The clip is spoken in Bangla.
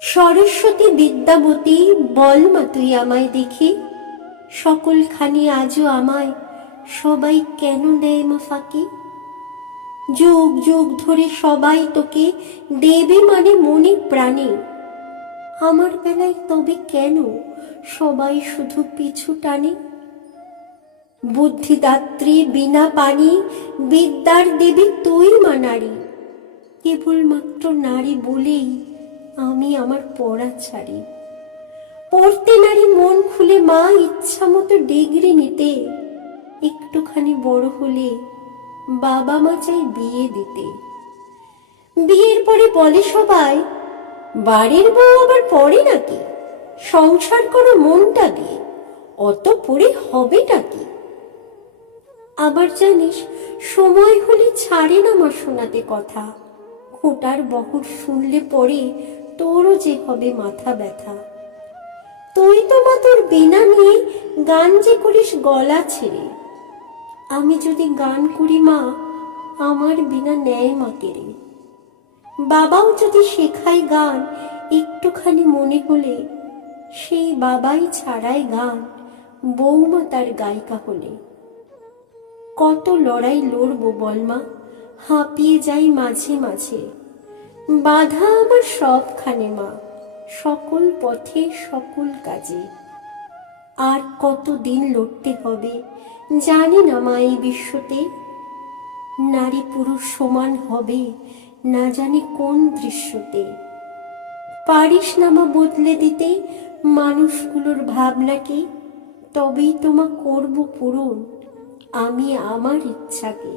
সরস্বতী বিদ্যাবতী, বল মা তুই আমায় দেখি। সকলখানি আজও আমায়, সবাই কেন দেয় মা ফাঁকি? যুগ যুগ ধরে সবাই তোকে দেবে মানে মনে প্রাণে। আমার বেলায় তবে কেন সবাই শুধু পিছু টানে? বুদ্ধিদাত্রী বিনা পানি, বিদ্যার দেবী তুই মা নারী কেবলমাত্র নারী বলেই আমি আমার পড়া ছাড়ি। পড়তে নারী মন খুলে মা ইচ্ছা মতো ডিগ্রি নিতে। একটুখানি বড় হলে বাবা মা চাই বিয়ে দিতে। বিয়ের পরে বলে সবাই, বাড়ির বউ আবার পড়ে নাকি? সংসার করো মনটা দিয়ে অত পড়ে হবে নাকি আবার জানিস, সময় হলে ছাড়ে না মা শোনাতে কথা। খোটার বহর শুনলে পরে তোরও যে হবে মাথা ব্যথা। তুই তো মা তোর বিনা নিয়ে গান যে করিস গলা ছেড়ে। আমি যদি গান করি মা, আমার বিনা নেয় মা কেড়ে। বাবাও যদি শেখায় গান, একটুখানি মনে হলে সেই বাবাই ছাড়ায় গান, বৌমা তার গায়িকা হলে। কত লড়াই লড়বো বলমা হাঁপিয়ে যাই মাঝে মাঝে। বাধা আমার সবখানে মা, সকল পথে সকল কাজে। আর কত দিন লড়তে হবে জানি না মা এই বিশ্বতে। নারী পুরুষ সমান হবে না জানি কোন দৃশ্যতে। পারিস না মা বদলে দিতে মানুষগুলোর ভাবনাকে, তবেই তোমা করব পূরণ। আমি আমার ইচ্ছাকে